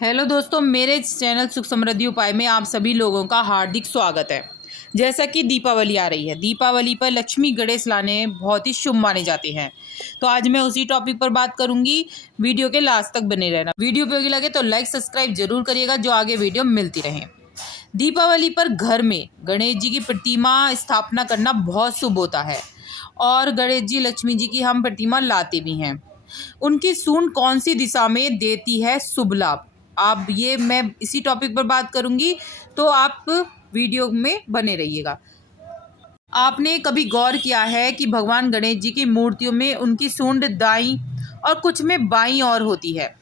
Hello दोस्तों, मेरे channel सुख समृद्धि उपाय में आप सभी लोगों का हार्दिक स्वागत है। जैसा कि दीपावली आ रही है, दीपावली पर लक्ष्मी गणेश लाने बहुत ही शुभ माने जाते हैं। तो आज मैं उसी टॉपिक पर बात करूंगी। वीडियो के लास्ट तक बने रहना। वीडियो उपयोगी लगे तो लाइक सब्सक्राइब जरूर करिएगा, जो आगे वीडियो मिलती रहे। दीपावली पर घर में गणेश जी की प्रतिमा स्थापना करना बहुत शुभ होता है और गणेश जी लक्ष्मी जी की हम प्रतिमा लाते भी हैं। उनकी सूंड कौन सी दिशा में देती है शुभ लाभ, आप ये मैं इसी टॉपिक पर बात करूंगी, तो आप वीडियो में बने रहिएगा। आपने कभी गौर किया है कि भगवान गणेश जी की मूर्तियों में उनकी सूंड दाईं और कुछ में बाईं ओर होती है।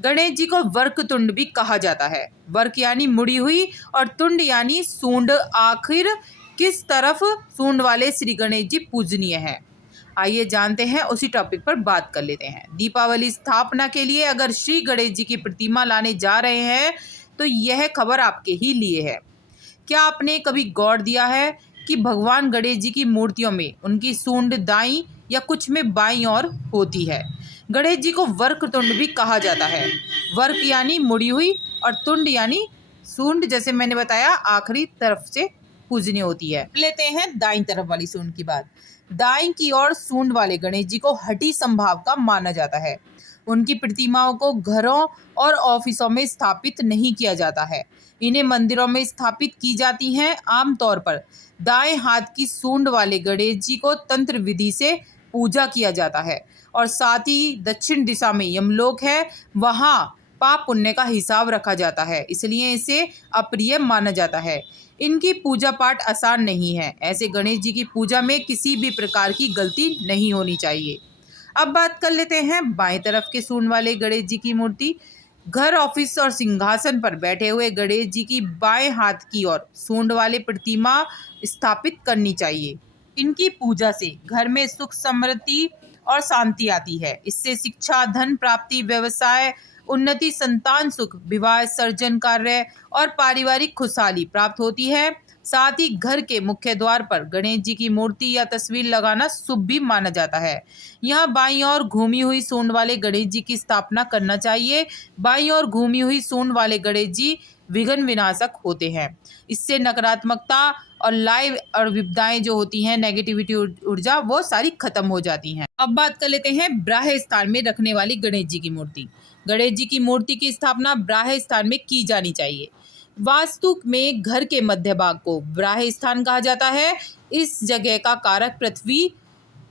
गणेश जी को वक्रतुंड भी कहा जाता है। वर्क यानी मुड़ी हुई और तुंड यानी सूंड। आखिर किस तरफ सूंड वाले श्री गणेश जी पूजनीय हैं? आइए जानते हैं, उसी टॉपिक पर बात कर लेते हैं। दीपावली स्थापना के लिए अगर श्री गणेश जी की प्रतिमा लाने जा रहे हैं तो यह खबर आपके ही लिए है। क्या आपने कभी गौर दिया है कि भगवान गणेश जी की मूर्तियों में उनकी सूंड दाईं या कुछ में बाईं ओर होती है? गणेश जी को वक्रतुंड भी कहा जाता है। वर्क यानी मुड़ी हुई और तुंड यानी सूंड, जैसे मैंने बताया, आखिरी तरफ से पूजनीय होती है। लेते हैं दाईं तरफ वाली सूंड की बात। दाईं की ओर सूंड वाले गणेश जी को हठी संभाव का माना जाता है। उनकी प्रतिमाओं को घरों और ऑफिसों में स्थापित नहीं किया जाता है। इन्हें मंदिरों में स्थापित की जाती हैं। आमतौर पर दाएं हाथ की सूंड वाले गणेश जी को तंत्र विधि से पूजा किया जाता है और साथ ही दक्षिण दिशा में यमलोक है, वहाँ पाप पुण्य का हिसाब रखा जाता है, इसलिए इसे अप्रिय माना जाता है। इनकी पूजा पाठ आसान नहीं है। ऐसे गणेश जी की पूजा में किसी भी प्रकार की गलती नहीं होनी चाहिए। अब बात कर लेते हैं बाएं तरफ के सूंड वाले गणेश जी की मूर्ति। घर, ऑफिस और सिंहासन पर बैठे हुए गणेश जी की बाएं हाथ की ओर सूंड वाले प्रतिमा स्थापित करनी चाहिए। इनकी पूजा से घर में सुख, समृद्धि और शांति आती है। इससे शिक्षा, धन प्राप्ति, व्यवसाय उन्नति, संतान सुख, विवाह, सर्जन कार्य और पारिवारिक खुशहाली प्राप्त होती है। साथ ही घर के मुख्य द्वार पर गणेश जी की मूर्ति या तस्वीर लगाना शुभ भी माना जाता है। यहाँ बाईं ओर घूमी हुई सूंड वाले गणेश जी की स्थापना करना चाहिए। बाईं ओर घूमी हुई सूंड वाले गणेश जी विघ्न विनाशक होते हैं। इससे नकारात्मकता और लाइव और विपदाएं जो होती हैं, नेगेटिविटी ऊर्जा, वो सारी खत्म हो जाती हैं। अब बात कर लेते हैं ब्राह्य स्थान में रखने वाली गणेश जी की मूर्ति। गणेश जी की मूर्ति की स्थापना ब्राह्य स्थान में की जानी चाहिए। वास्तु में घर के मध्य भाग को ब्राह्य स्थान कहा जाता है। इस जगह का कारक पृथ्वी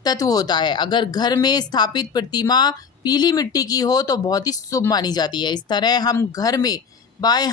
तत्व होता है। अगर घर में स्थापित प्रतिमा पीली मिट्टी की हो तो बहुत ही शुभ मानी जाती है। इस तरह हम घर में बाएं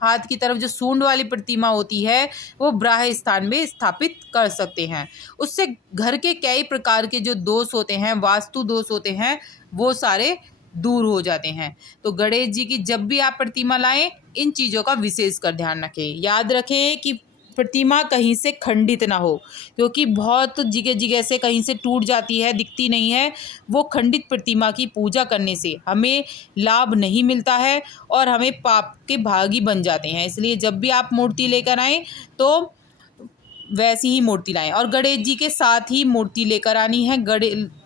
हाथ की तरफ जो सूंड वाली प्रतिमा होती है वो ब्राह्य स्थान में स्थापित कर सकते हैं। उससे घर के कई प्रकार के जो दोष होते हैं, वास्तु दोष होते हैं, वो सारे दूर हो जाते हैं। तो गणेश जी की जब भी आप प्रतिमा लाएं, इन चीज़ों का विशेष कर ध्यान रखें। याद रखें कि प्रतिमा कहीं से खंडित ना हो, क्योंकि बहुत जगह जगह से कहीं से टूट जाती है, दिखती नहीं है। वो खंडित प्रतिमा की पूजा करने से हमें लाभ नहीं मिलता है और हमें पाप के भागी बन जाते हैं। इसलिए जब भी आप मूर्ति लेकर आएँ तो वैसी ही मूर्ति लाएं और गणेश जी के साथ ही मूर्ति लेकर आनी है।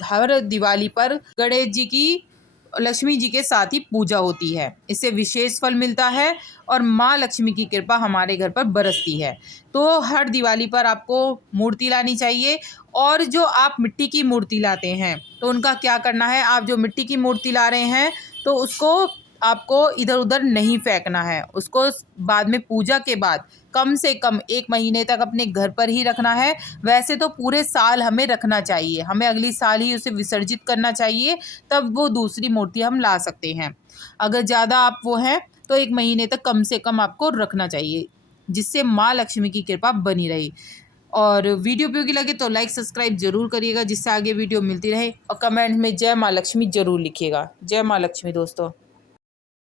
हर दिवाली पर गणेश जी की, लक्ष्मी जी के साथ ही पूजा होती है। इससे विशेष फल मिलता है और माँ लक्ष्मी की कृपा हमारे घर पर बरसती है। तो हर दिवाली पर आपको मूर्ति लानी चाहिए। और जो आप मिट्टी की मूर्ति लाते हैं तो उनका क्या करना है, आप जो मिट्टी की मूर्ति ला रहे हैं तो उसको आपको इधर उधर नहीं फेंकना है। उसको बाद में पूजा के बाद कम से कम 1 महीने तक अपने घर पर ही रखना है। वैसे तो पूरे साल हमें रखना चाहिए, हमें अगली साल ही उसे विसर्जित करना चाहिए, तब वो दूसरी मूर्ति हम ला सकते हैं। अगर ज़्यादा आप वो हैं तो 1 महीने तक कम से कम आपको रखना चाहिए, जिससे माँ लक्ष्मी की कृपा बनी रही। और वीडियो उपयोगी लगे तो लाइक सब्सक्राइब जरूर करिएगा, जिससे आगे वीडियो मिलती रहे। और कमेंट में जय माँ लक्ष्मी जरूर लिखिएगा। जय माँ लक्ष्मी दोस्तों।